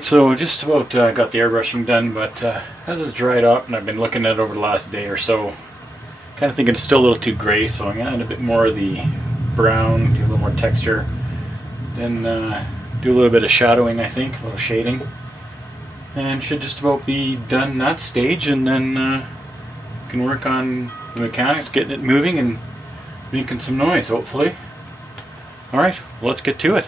Alright, so just about got the airbrushing done, but as it's dried up and I've been looking at it over the last day or so, kind of thinking it's still a little too gray, so I'm going to add a bit more of the brown, give a little more texture, then do a little bit of shadowing, I think, a little shading, and should just about be done that stage, and then can work on the mechanics, getting it moving and making some noise, hopefully. Alright, well, let's get to it.